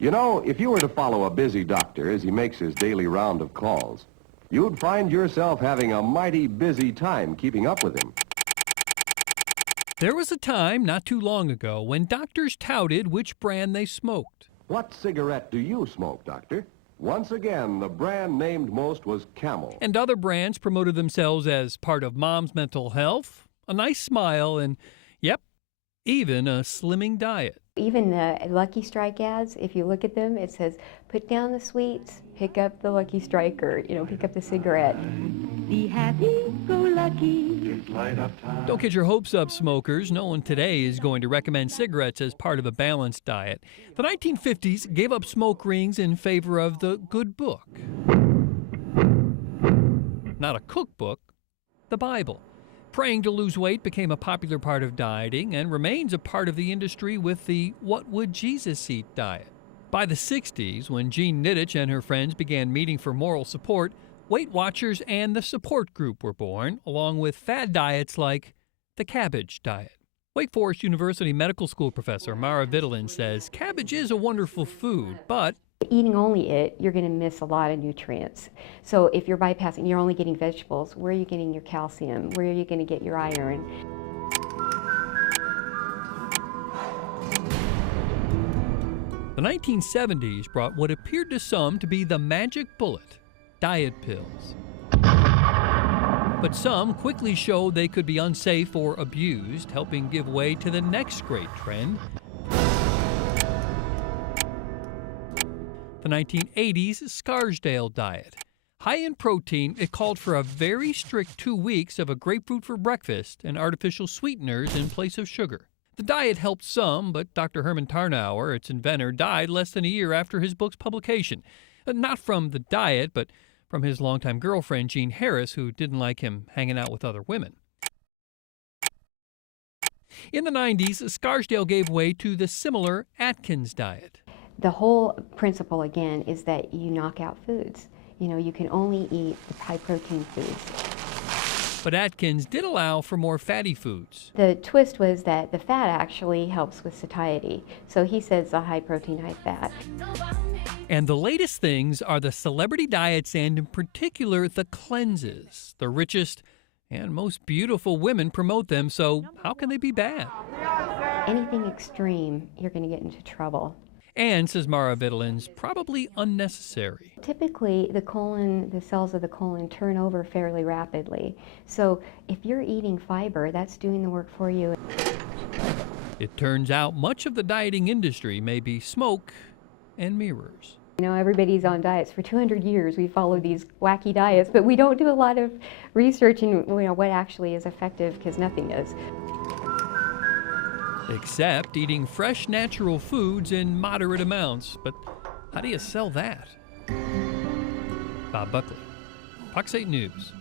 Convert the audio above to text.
You know, if you were to follow a busy doctor as he makes his daily round of calls, you'd find yourself having a mighty busy time keeping up with him. There was a time not too long ago when doctors touted which brand they smoked. What cigarette do you smoke, Doctor? Once again, the brand named most was Camel. And other brands promoted themselves as part of mom's mental health, a nice smile, and, yep, even a slimming diet. Even the Lucky Strike ads, if you look at them, it says, put down the sweets, pick up the Lucky Strike, or, pick up the cigarette. Be happy, go lucky. Don't get your hopes up, smokers. No one today is going to recommend cigarettes as part of a balanced diet. The 1950s gave up smoke rings in favor of the good book. Not a cookbook, the Bible. Praying to lose weight became a popular part of dieting and remains a part of the industry with the What Would Jesus Eat diet. By the 60s, when Jean Nidich and her friends began meeting for moral support, Weight Watchers and the Support Group were born, along with fad diets like the cabbage diet. Wake Forest University Medical School professor Mara Vitulin says cabbage is a wonderful food, but Eating only it, you're going to miss a lot of nutrients. So if you're bypassing, you're only getting vegetables, where are you getting your calcium? Where are you going to get your iron? The 1970s brought what appeared to some to be the magic bullet, diet pills. But some quickly showed they could be unsafe or abused, helping give way to the next great trend, the 1980s Scarsdale diet. High in protein, it called for a very strict 2 weeks of a grapefruit for breakfast and artificial sweeteners in place of sugar. The diet helped some, but Dr. Herman Tarnauer, its inventor, died less than a year after his book's publication. Not from the diet, but from his longtime girlfriend, Jean Harris, who didn't like him hanging out with other women. In the 90s, Scarsdale gave way to the similar Atkins diet. The whole principle, again, is that you knock out foods. You can only eat the high-protein foods. But Atkins did allow for more fatty foods. The twist was that the fat actually helps with satiety. So he says the high-protein, high-fat. And the latest things are the celebrity diets and, in particular, the cleanses. The richest and most beautiful women promote them, so how can they be bad? Anything extreme, you're going to get into trouble. And, says Mara Vitulin's, probably unnecessary. Typically, the cells of the colon turn over fairly rapidly. So if you're eating fiber, that's doing the work for you. It turns out much of the dieting industry may be smoke and mirrors. Everybody's on diets. For 200 years, we followed these wacky diets, but we don't do a lot of research in what actually is effective, because nothing is. Except eating fresh, natural foods in moderate amounts. But how do you sell that? Bob Buckley, Fox 8 News.